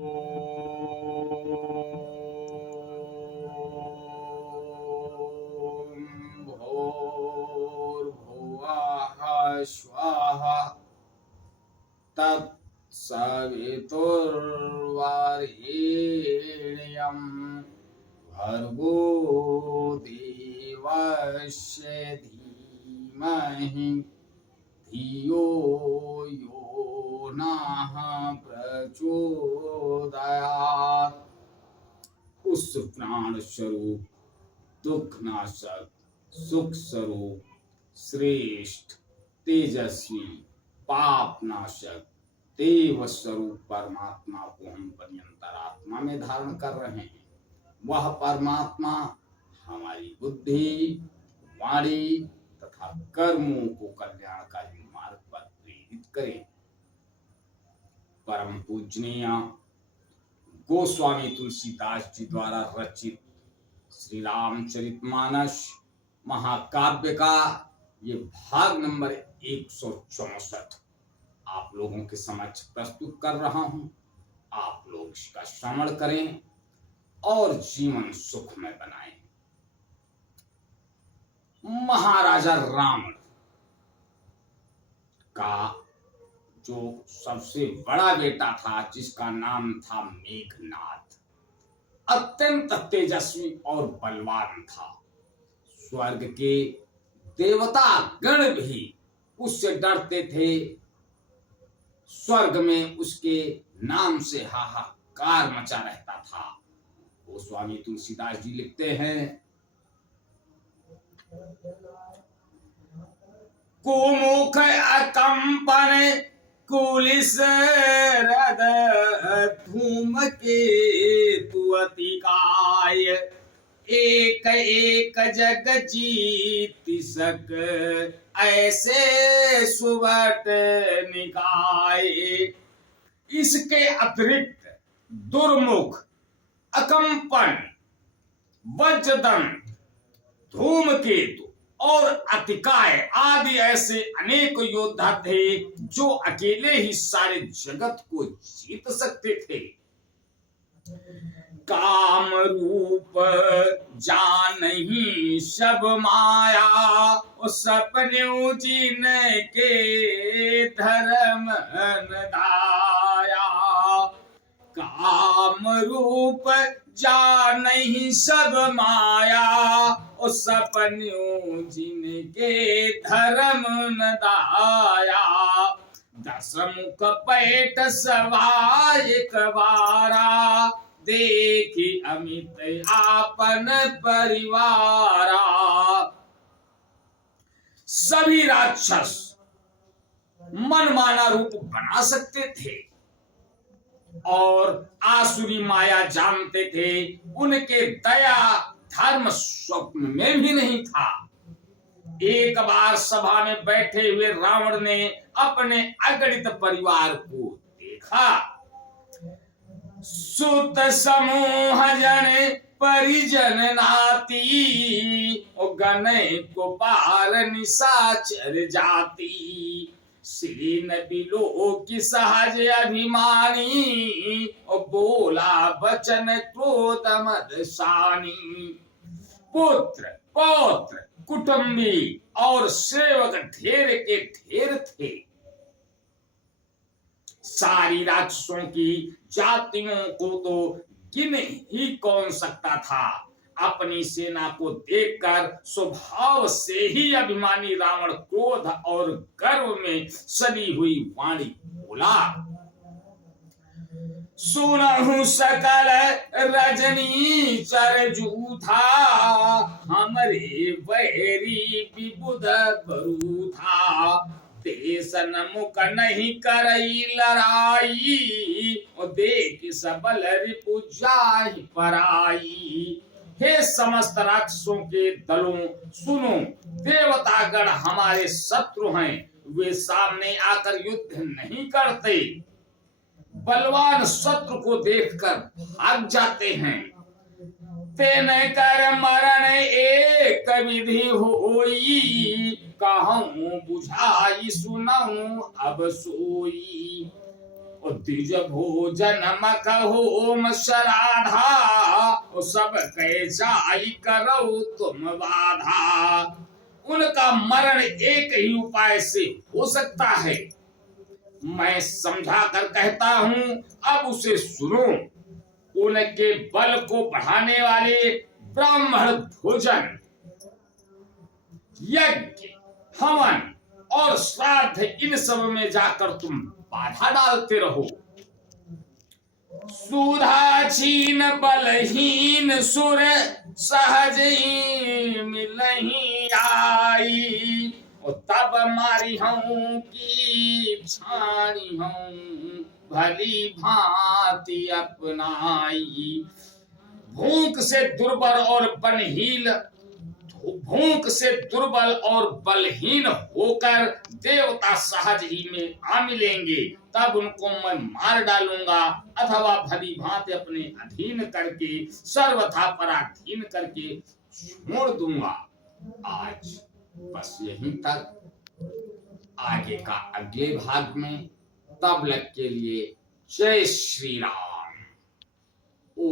ॐ भूर्भुवः स्वः तत्सवितुर्वरेण्यं भर्गो देवस्य धीमहि धियो यो नः प्रचोदयात्। उस प्राण स्वरूप, दुख नाशक, सुख स्वरूप, श्रेष्ठ, तेजस्वी, पाप नाशक, देव स्वरूप परमात्मा को हम पर्यंतरात्मा में धारण कर रहे हैं। वह परमात्मा हमारी बुद्धि, वाणी तथा कर्मों को कल्याणकारी मार्ग पर प्रेरित करे। परम पूजनीय गोस्वामी तुलसीदास जी द्वारा रचित श्री रामचरितमानस महाकाव्य का ये भाग नंबर 164 आप लोगों के समक्ष प्रस्तुत कर रहा हूं। आप लोग इसका श्रवण करें और जीवन सुखमय बनाएं। महाराजा रावण का जो सबसे बड़ा बेटा था, जिसका नाम था मेघनाद, अत्यंत तेजस्वी और बलवान था। स्वर्ग के देवता गण भी उससे डरते थे। स्वर्ग में उसके नाम से हाहाकार मचा रहता था। गोस्वामी तुलसीदास जी लिखते हैं, कुमुख अकंपन कुलिस रद धूम के तुअतिकाय एक एक जग जीति सक ऐसे सुबट निकाय। इसके अतिरिक्त दुर्मुख, अकंपन, वज्रदंत, धूमकेतु और अतिकाय आदि ऐसे अनेक योद्धा थे जो अकेले ही सारे जगत को जीत सकते थे। काम रूप जानहि सब माया, सपने जिन के धर्म दाया। काम रूप जानहि सब माया, सपन्यों जिनके धर्म न दाया। दस मुख पैठ सवा एक बारा, देखी अमित आपन परिवारा। सभी राक्षस मनमाना रूप बना सकते थे और आसुरी माया जानते थे। उनके दया धर्म स्वप्न में भी नहीं था। एक बार सभा में बैठे हुए रावण ने अपने अगणित परिवार को देखा। सुत समूह जन परिजन नाती, गने को पार निशाचर जाती। श्री बिलो की सहज अभिमानी, बोला वचन क्रोध मद शानी। पुत्र पौत्र कुटुंबी और सेवक ढेर के ढेर थे। सारी राक्षसों की जातियों को तो गिन ही कौन सकता था। अपनी सेना को देखकर स्वभाव से ही अभिमानी रावण क्रोध और गर्व में सनी हुई वाणी बोला, सुनहु सकल रजनी चरजू था, हमरे वैरी विबुध बरू था। देशन मुख नहीं करई लड़ाई, देख सबल रिपु जाहि पराई। हे समस्त राक्षसों के दलों सुनो, देवतागण हमारे शत्रु हैं। वे सामने आकर युद्ध नहीं करते, बलवान शत्रु को देखकर भाग जाते हैं। तेन कर मरण एक विधि होई, कहूं बुझाई सुनऊं अब सोई। और द्विज भोजन मकहोम सराधा, और सब कह जाई करो तुम बाधा। उनका मरण एक ही उपाय से हो सकता है, मैं समझा कर कहता हूं, अब उसे सुनो। उनके बल को बढ़ाने वाले ब्राह्मण भोजन, यज्ञ, हवन और श्राद्ध, इन सब में जाकर तुम बाधा डालते रहो। सुधा छीन बलहीन सुर, सहज ही मिलही आई। और तब मारी हूं की छानी हूं, भली भांति अपनाई। भूख से दुर्बल और बलहीन, भूख से दुर्बल और बलहीन होकर देवता सहज ही में आ मिलेंगे, तब उनको मैं मार डालूंगा, अथवा भली भांति अपने अधीन करके, सर्वथा पराधीन करके छोड़ दूंगा। आज बस यहीं तक। आगे का अगले भाग में, तब तक के लिए जय श्री राम। ओ